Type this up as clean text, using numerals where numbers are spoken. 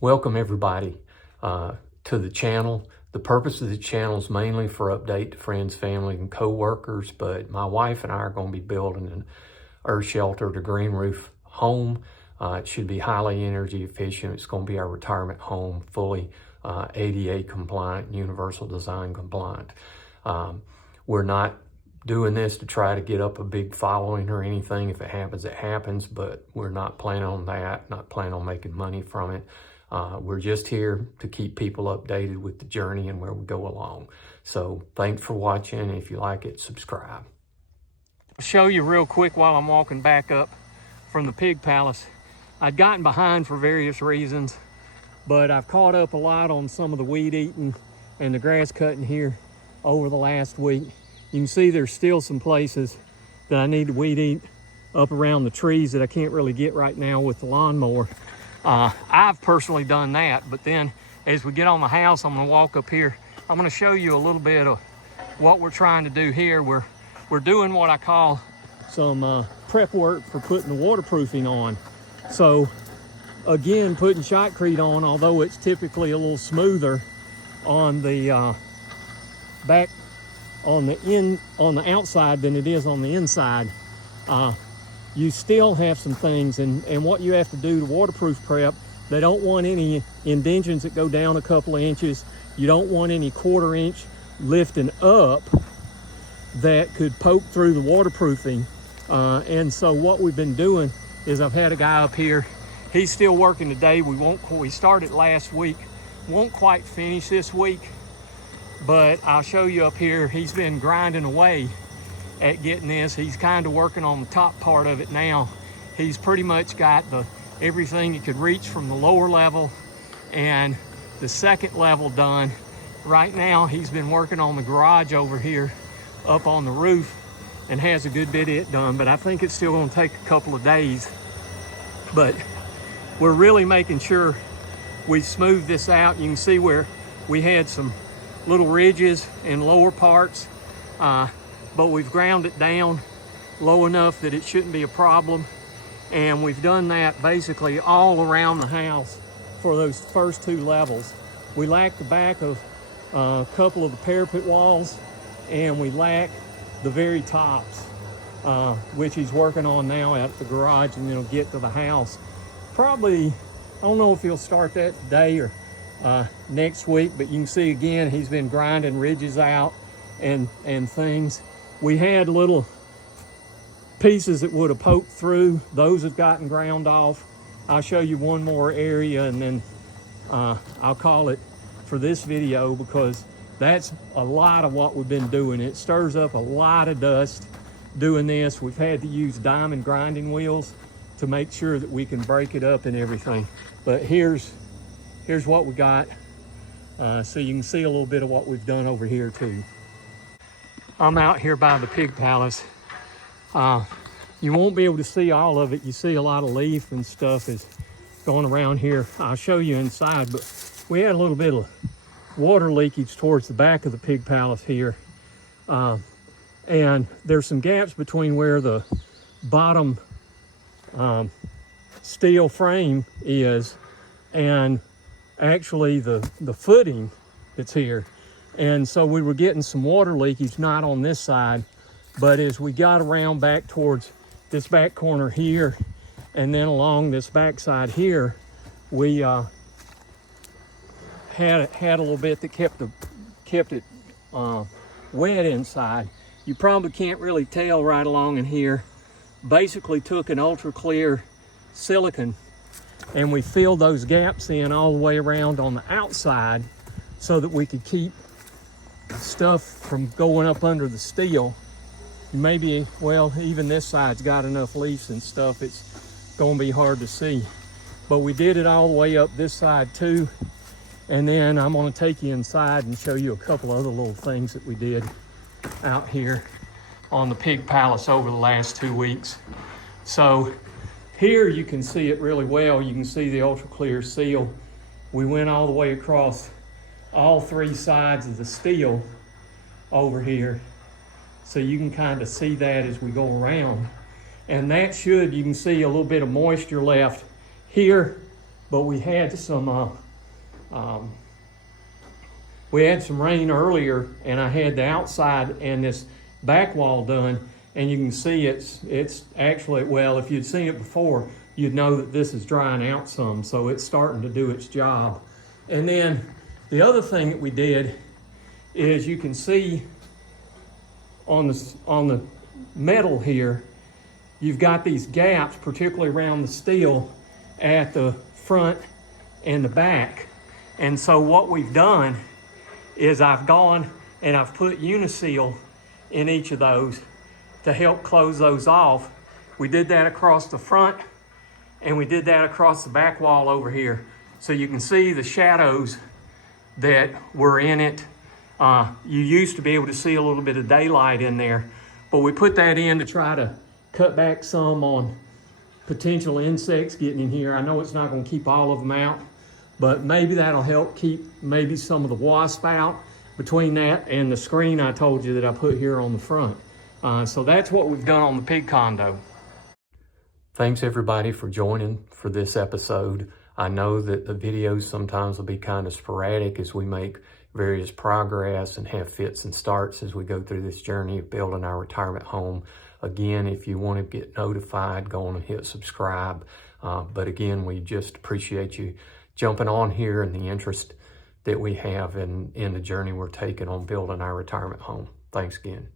Welcome everybody to the channel. The purpose of the channel is mainly for update to friends, family, and co-workers, but my wife and I are going to be building an earth shelter to green roof home. It should be highly energy efficient. It's going to be our retirement home, fully ADA compliant, universal design compliant. We're not doing this to try to get up a big following or anything. If it happens, it happens, but we're not planning on that, not planning on making money from it. We're just here to keep people updated with the journey and where we go along. So thanks for watching. If you like it, subscribe. I'll show you real quick while I'm walking back up from the pig palace. I'd gotten behind for various reasons, but I've caught up a lot on some of the weed eating and the grass cutting here over the last week. You can see there's still some places that I need to weed eat up around the trees that I can't really get right now with the lawnmower. I've personally done that, but then as we get on the house, I'm gonna walk up here. I'm gonna show you a little bit of what we're trying to do here. We're doing what I call some prep work for putting the waterproofing on. So again, putting shotcrete on, although it's typically a little smoother on the back, on the outside than it is on the inside. You still have some things, and what you have to do to waterproof prep, they don't want any indentions that go down a couple of inches. You don't want any 1/4 inch lifting up that could poke through the waterproofing. And so what we've been doing is I've had a guy up here. He's still working today. We started last week. Won't quite finish this week, but I'll show you up here. He's been grinding away at getting this. He's kind of working on the top part of it now. He's pretty much got everything he could reach from the lower level and the second level done. Right now he's been working on the garage over here up on the roof and has a good bit of it done, but I think it's still going to take a couple of days. But we're really making sure we smooth this out. You can see where we had some little ridges in lower parts, but we've ground it down low enough that it shouldn't be a problem. And we've done that basically all around the house for those first 2 levels. We lack the back of a couple of the parapet walls, and we lack the very tops, which he's working on now at the garage, and then he'll get to the house. Probably, I don't know if he'll start that today or next week, but you can see again, he's been grinding ridges out and things. We had little pieces that would have poked through. Those have gotten ground off. I'll show you one more area, and then I'll call it for this video, because that's a lot of what we've been doing. It stirs up a lot of dust doing this. We've had to use diamond grinding wheels to make sure that we can break it up and everything. But here's what we got. So you can see a little bit of what we've done over here too. I'm out here by the pig palace. You won't be able to see all of it. You see a lot of leaf and stuff is going around here. I'll show you inside, but we had a little bit of water leakage towards the back of the pig palace here. And there's some gaps between where the bottom steel frame is and actually the footing that's here. And so we were getting some water leakage, not on this side, but as we got around back towards this back corner here, and then along this back side here, we had a little bit that kept it wet inside. You probably can't really tell right along in here. Basically took an ultra clear silicone and we filled those gaps in all the way around on the outside so that we could keep stuff from going up under the steel. Maybe, well, even this side's got enough leaves and stuff, it's gonna be hard to see. But we did it all the way up this side too. And then I'm gonna take you inside and show you a couple other little things that we did out here on the pig palace over the last 2 weeks. So here you can see it really well. You can see the ultra clear seal. We went all the way across all 3 sides of the steel over here. So you can kind of see that as we go around. And that should, you can see a little bit of moisture left here but we had some rain earlier, and I had the outside and this back wall done, and you can see it's actually, well, if you'd seen it before, you'd know that this is drying out some, so it's starting to do its job. And then the other thing that we did is, you can see on the metal here, you've got these gaps, particularly around the steel at the front and the back. And so what we've done is I've gone and I've put Uniseal in each of those to help close those off. We did that across the front, and we did that across the back wall over here. So you can see the shadows that were in it. You used to be able to see a little bit of daylight in there, but we put that in to try to cut back some on potential insects getting in here. I know it's not going to keep all of them out, but maybe that'll help keep maybe some of the wasp out between that and the screen I told you that I put here on the front. So that's what we've done on the pig condo. Thanks everybody for joining for this episode. I know that the videos sometimes will be kind of sporadic as we make various progress and have fits and starts as we go through this journey of building our retirement home. Again, if you want to get notified, go on and hit subscribe. But again, we just appreciate you jumping on here and the interest that we have in the journey we're taking on building our retirement home. Thanks again.